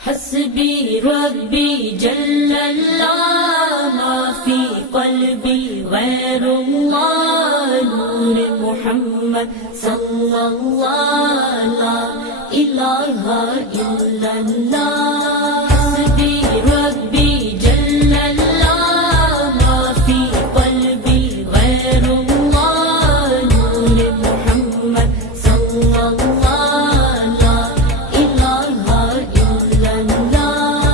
حسبی ربی جل اللہ مافی قلبی غیر اللہ نور محمد صلی اللہ لا الہ الا اللہ حسبی ربی جل اللہ مافی قلبی غیر اللہ نور محمد صلی اللہ لا الہ الا اللہ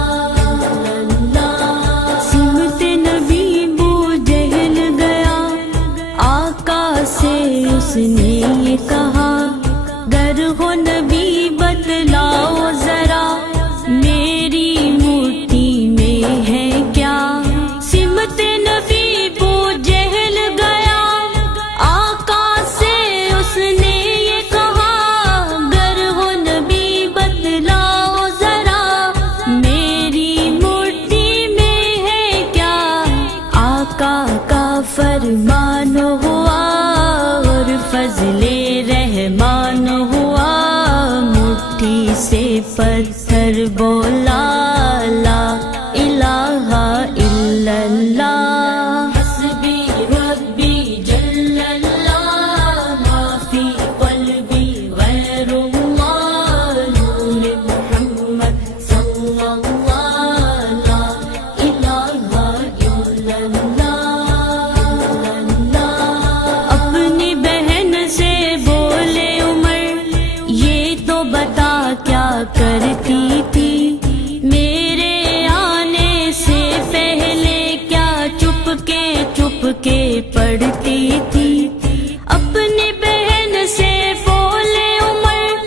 سمت نبی بو جہل گیا آقا سے اس نے یہ کہا گر ہو نبی بتلاؤ ذرا میری مٹھی میں ہے کیا سمت نبی بو جہل گیا آقا سے اس نے یہ کہا گر ہو نبی بتلاؤ ذرا میری مٹھی میں ہے کیا آقا کا فرمان ہوا اور فضل رحمان ہوا مٹھی سے پتھر بولا لا الہ الا اللہ حسبی ربی جل اللہ مافی قلبی غیر اللہ نور محمد صلی اللہ لا الہ الا اللہ اپنی بہن سے بولے عمر یہ تو بتا کیا کرتی تھی میرے آنے سے پہلے کیا چپ کے پڑھتی تھی اپنی بہن سے بولے عمر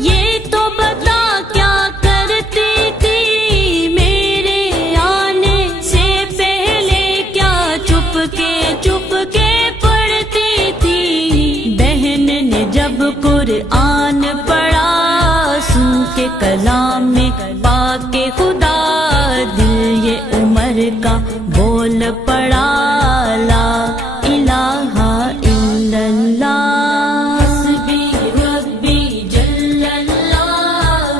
یہ تو بتا کیا کرتی تھی میرے آنے سے پہلے کیا چپ کے پڑھتی تھی بہن نے جب قرآن پڑھا سن کے کلام میں پاک خدا دل یہ عمر کا بول پڑا لا الہ الا اللہ حسبی ربی جل اللہ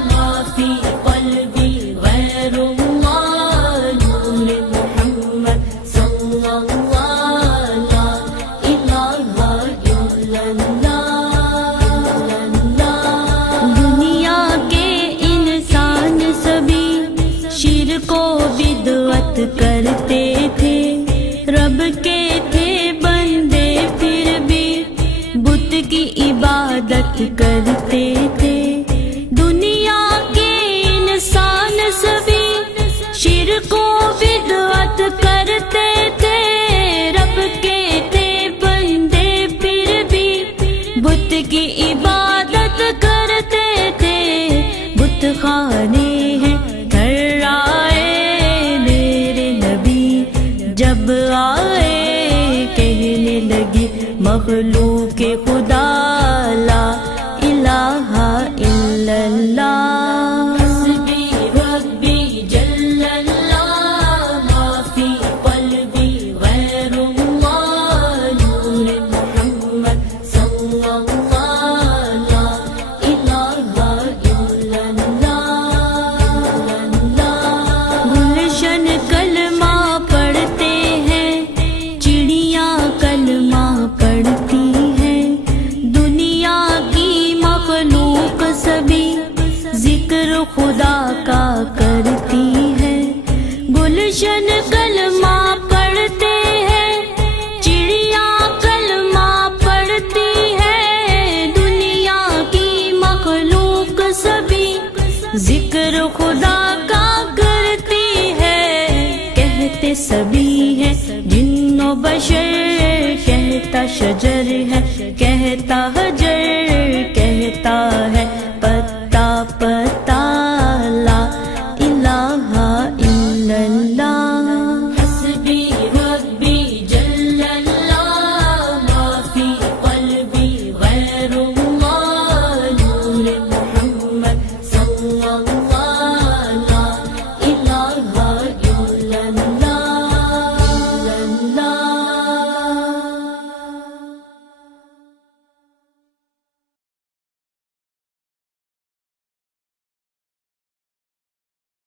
مافی قلبی غیر اللہ نور محمد صلی اللہ لا الہ الا اللہ دنیا کے انسان سبھی شرک و بدعت کرتے تھے رب کے تھے بندے پھر بھی بت کی عبادت کرتے تھے دنیا کے انسان سبھی شرک و بدعت کرتے تھے رب کے تھے بندے پھر بھی بت کی عبادت کرتے تھے بت خانے ہیں گھر آئے میرے نبی جب آئے کہنے لگی مخلوق خدا لا الہ الا اللہ حسبی ربی جل اللہ مافی قلبی غیر اللہ نور محمد صلی اللہ لا الہ الا اللہ گلشن کلمہ پڑھتے ہیں چڑیاں کلمہ پڑھتی ہیں دنیا کی مخلوق سبھی ذکر خدا کا کرتی ہے گلشن کلمہ پڑھتے ہیں چڑیاں کلمہ پڑھتی ہے دنیا کی مخلوق سبھی ذکر خدا کا کرتی ہے کہتے سبھی ہے جن و بشر کہتا شجر ہے